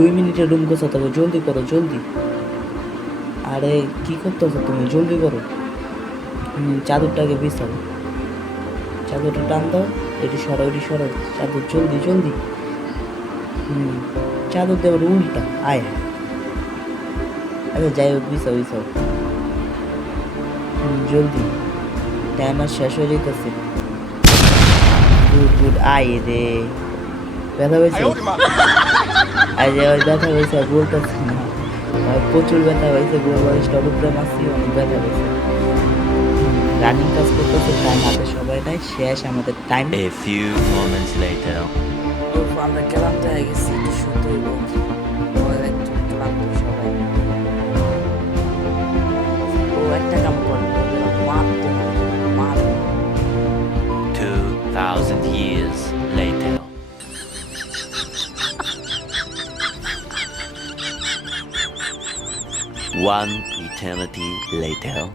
দুই মিনিটে রুম গোছাতে হবে জলদি করো, জলদি। আরে, কি করতেছো তুমি? জলদি করো। চাদরটাকে বিছাও। চাদরটা টান দাও, এটি সরাও এটি সরাও। চাদর জলদি জলদি। হুম, চাদর দেওয়ার উল্টা, আয়। আচ্ছা যাই হোক, বিছাও বিছাও। জলদি। টাইম আর শেষ হয়ে যেতেছে গুড গুড, আয় রে। ব্যথা হয়েছে আজ ওই ব্যথা হয়েছে আর বলতেছে না। প্রচুর ব্যথা হয়েছে গোল বালিশটার উপরে মাসি অনেক ব্যথা হয়েছে। রানিং কাজ করতেছে টাইম হাতে সবাই নাই শেষ আমাদের time A few moments later. আমরা ক্লান্ত হয়ে গেছি একটু শুতে একটু ক্লান্ত সবাই। ও একটা কাম করে মারতে মারতে 2,000 years later. One eternity later.